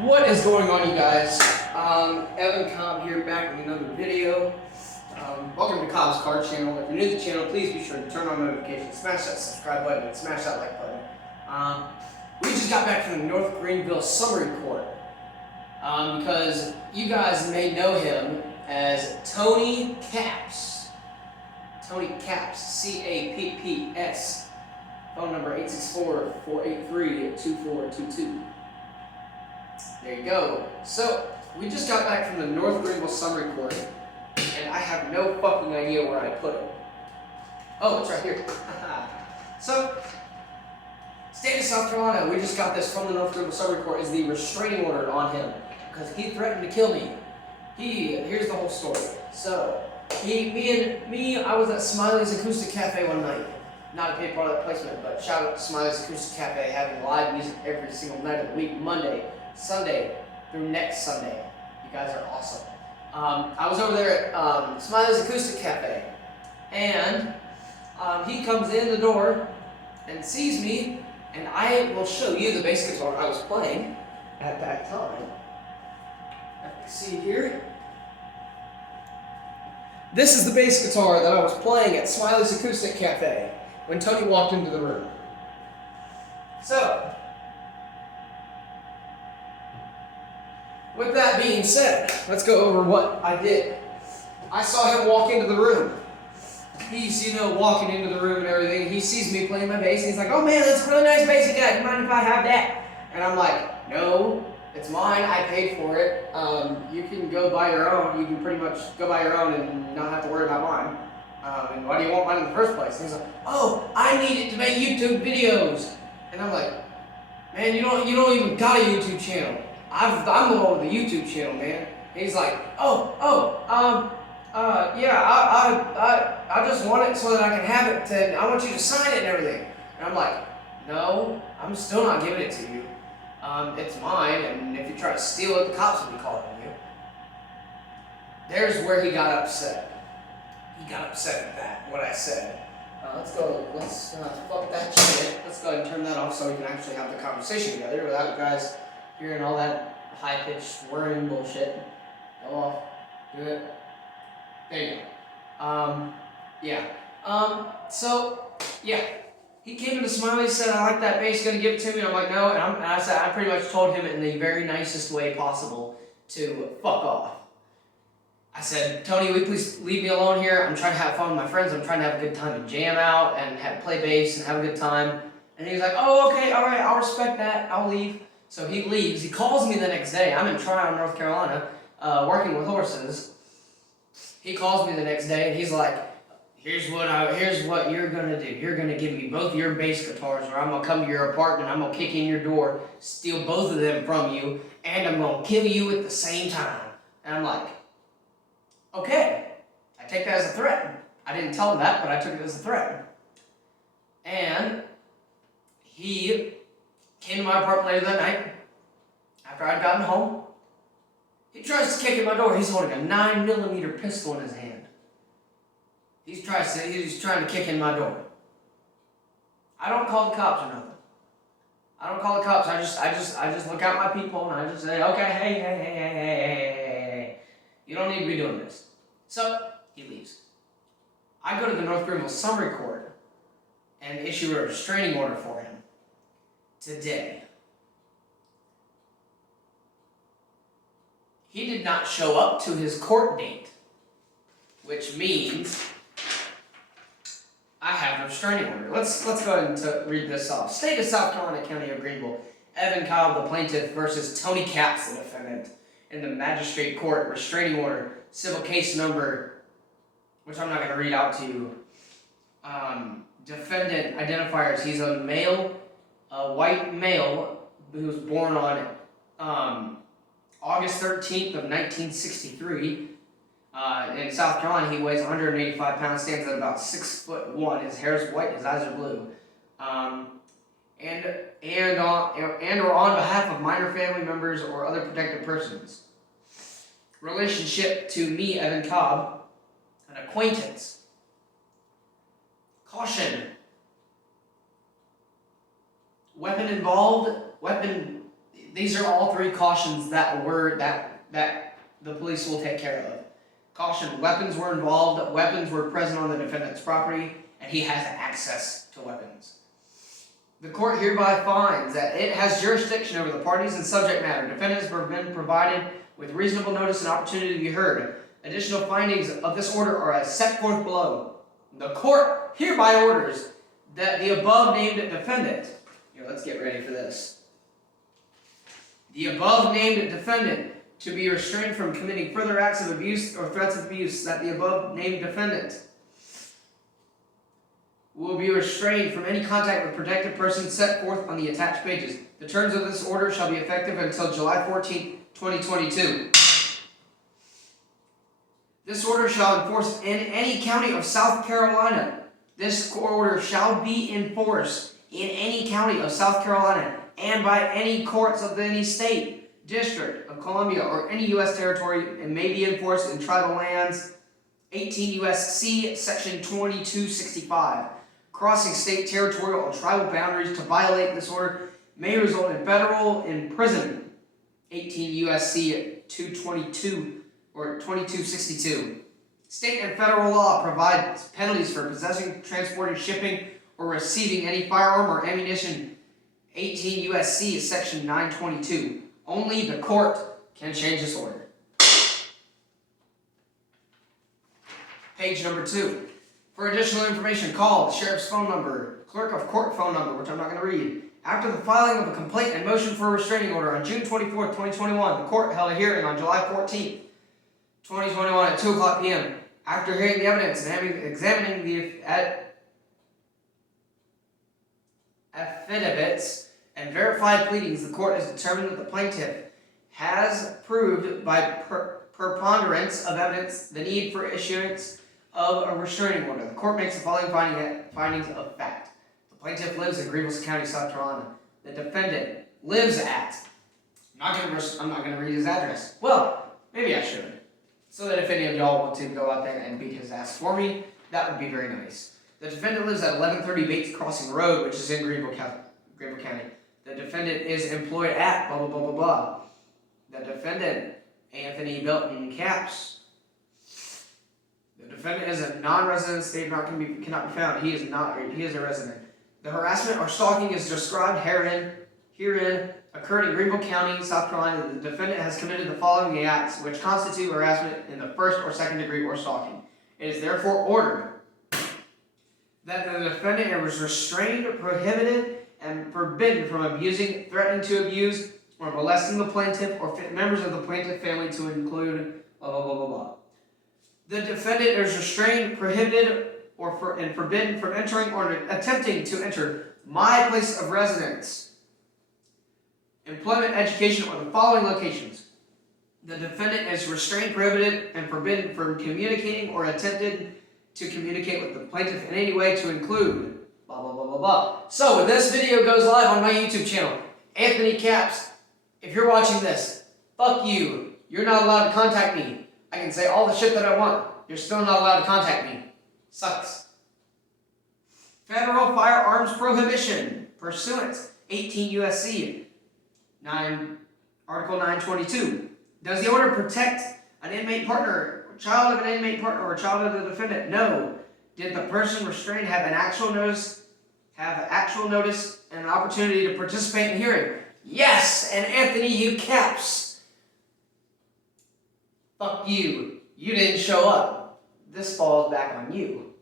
What is going on, you guys? Evan Cobb here, back with another video. Welcome to Cobb's Card Channel. If you're new to the channel, please be sure to turn on notifications, smash that subscribe button, and smash that like button. We just got back from the North Greenville Summary Court because you guys may know him as Tony Capps. Tony Capps, C-A-P-P-S. Phone number 864-483-2422. There you go. So, we just got back from the North Greenville Summary Court, and I have no fucking idea where I put it. Oh, it's right here. So, state of South Carolina, we just got this from the North Greenville Summary Court, is the restraining order on him, because he threatened to kill me. Here's the whole story. So, I was at Smiley's Acoustic Cafe one night. Not a paid product placement, but shout out to Smiley's Acoustic Cafe, having live music every single night of the week, Monday, Sunday through next Sunday. You guys are awesome. I was over there at Smiley's Acoustic Cafe, and he comes in the door and sees me, and I will show you the bass guitar I was playing at that time. See here? This is the bass guitar that I was playing at Smiley's Acoustic Cafe when Tony walked into the room. So, with that being said, let's go over what I did. I saw him walk into the room. He's, walking into the room and everything. He sees me playing my bass, and he's like, "Oh man, that's a really nice bass you got. Do you mind if I have that?" And I'm like, "No, it's mine. I paid for it. You can go buy your own. You can pretty much go buy your own and not have to worry about mine. And why do you want mine in the first place?" And he's like, "Oh, I need it to make YouTube videos." And I'm like, "Man, you don't even got a YouTube channel. I'm the one with the YouTube channel, man." And he's like, yeah, I just want it so that I can have it, and I want you to sign it and everything." And I'm like, "No, I'm still not giving it to you. It's mine, and if you try to steal it, the cops will be calling you." There's where he got upset. He got upset at that, what I said. Let's fuck that shit. Let's go ahead and turn that off so we can actually have the conversation together without you guys hearing all that high-pitched whirring bullshit. Go off. Do it. There you go. He came to the Smiley, said, "I like that bass, gonna give it to me?" And I'm like, "No," and I said, I pretty much told him in the very nicest way possible to fuck off. I said, "Tony, will you please leave me alone here? I'm trying to have fun with my friends. I'm trying to have a good time and jam out and play bass and have a good time." And he was like, "Oh, okay, all right, I'll respect that. I'll leave." So he leaves. He calls me the next day. I'm in Tryon, North Carolina, working with horses. He calls me the next day, and he's like, here's what you're gonna do. You're gonna give me both your bass guitars, or I'm gonna come to your apartment, I'm gonna kick in your door, steal both of them from you, and I'm gonna kill you at the same time." And I'm like, "Okay, I take that as a threat." I didn't tell him that, but I took it as a threat. And he came to my apartment later that night, after I'd gotten home. He tries to kick in my door. He's holding a 9mm pistol in his hand. He's trying to kick in my door. I don't call the cops or nothing. I don't call the cops. I just look out my peephole and I just say, "Okay, hey. You don't need to be doing this." So, he leaves. I go to the North Greenville Summary Court and issue a restraining order for him today. He did not show up to his court date, which means I have a restraining order. Let's go ahead and read this off. State of South Carolina, County of Greenville, Evan Cobb, the plaintiff, versus Tony Capps, the defendant, in the magistrate court, restraining order, civil case number, which I'm not going to read out to you. Defendant identifiers: he's a male, a white male who was born on August 13th of 1963. In South Carolina, he weighs 185 pounds, stands at about 6'1". His hair is white, his eyes are blue. Or on behalf of minor family members or other protected persons. Relationship to me, Evan Cobb, an acquaintance. Caution. Weapon involved, These are all three cautions that the police will take care of. Caution: weapons were involved. Weapons were present on the defendant's property, and he has access to weapons. The court hereby finds that it has jurisdiction over the parties and subject matter. Defendants have been provided with reasonable notice and opportunity to be heard. Additional findings of this order are as set forth below. The court hereby orders that the above named defendant, here, let's get ready for this. The above named defendant to be restrained from committing further acts of abuse or threats of abuse, that the above named defendant will be restrained from any contact with protected persons set forth on the attached pages. The terms of this order shall be effective until July 14, 2022. This order shall enforce in any county of South Carolina. This order shall be enforced in any county of South Carolina and by any courts of any state, district of Columbia, or any U.S. territory, and may be enforced in tribal lands. 18 U.S.C. Section 2265. Crossing state, territorial, or tribal boundaries to violate this order may result in federal imprisonment. 18 U.S.C. 222 or 2262. State and federal law provides penalties for possessing, transporting, shipping, or receiving any firearm or ammunition. 18 U.S.C. Section 922. Only the court can change this order. Page number 2. For additional information, call the sheriff's phone number, clerk of court phone number, which I'm not going to read. After the filing of a complaint and motion for a restraining order on June 24, 2021, the court held a hearing on July 14, 2021 at 2 o'clock p.m. After hearing the evidence and examining the affidavits and verified pleadings, the court has determined that the plaintiff has proved by preponderance of evidence the need for issuance of a restraining order. The court makes the following findings of fact. The plaintiff lives in Greenville County, South Carolina. The defendant lives at, I'm not going to read his address. Well, maybe I should. So that if any of y'all want to go out there and beat his ass for me, that would be very nice. The defendant lives at 1130 Bates Crossing Road, which is in Greenville County. The defendant is employed at blah, blah, blah, blah, blah. The defendant, Anthony Belton Caps. The defendant is a non-resident state cannot be found. He is a resident. The harassment or stalking is described herein occurred in Greenville County, South Carolina. The defendant has committed the following acts which constitute harassment in the first or second degree or stalking. It is therefore ordered that the defendant is restrained, prohibited, and forbidden from abusing, threatening to abuse, or molesting the plaintiff or members of the plaintiff family, to include blah, blah, blah, blah, blah. The defendant is restrained, prohibited, and forbidden from entering or attempting to enter my place of residence, employment, education, or the following locations. The defendant is restrained, prohibited, and forbidden from communicating or attempted to communicate with the plaintiff in any way, to include blah, blah, blah, blah, blah. So when this video goes live on my YouTube channel, Anthony Caps, if you're watching this, fuck you. You're not allowed to contact me. I can say all the shit that I want. You're still not allowed to contact me. Sucks. Federal firearms prohibition pursuant 18 U.S.C. Article 922. Does the order protect an inmate partner, child of an inmate partner, or child of the defendant? No. Did the person restrained have actual notice and an opportunity to participate in hearing? Yes. And Anthony, you Caps, fuck you. You didn't show up. This falls back on you.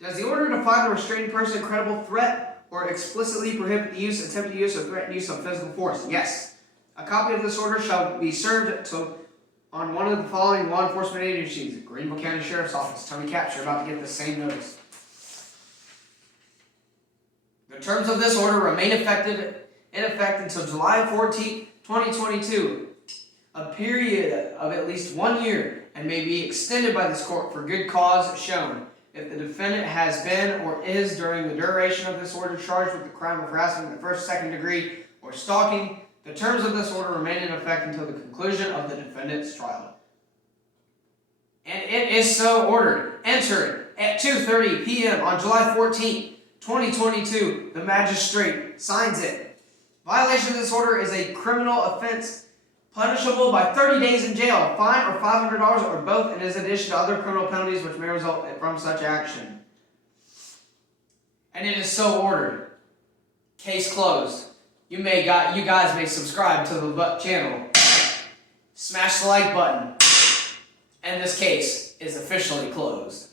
Does the order define the restrained person credible threat or explicitly prohibit the use, attempted use, or threatened use of physical force? Yes. A copy of this order shall be served on one of the following law enforcement agencies: Greenville County Sheriff's Office. Tony Caps, you're about to get the same notice. The terms of this order remain in effect until July 14, 2022. A period of at least 1 year, and may be extended by this court for good cause shown. If the defendant has been or is during the duration of this order charged with the crime of harassment in the first, second degree, or stalking, the terms of this order remain in effect until the conclusion of the defendant's trial. And it is so ordered. Entered at 2:30 p.m. on July 14, 2022. The magistrate signs it. Violation of this order is a criminal offense punishable by 30 days in jail, fine, or $500, or both, and is in addition to other criminal penalties which may result from such action. And it is so ordered. Case closed. You guys may subscribe to the channel. Smash the like button. And this case is officially closed.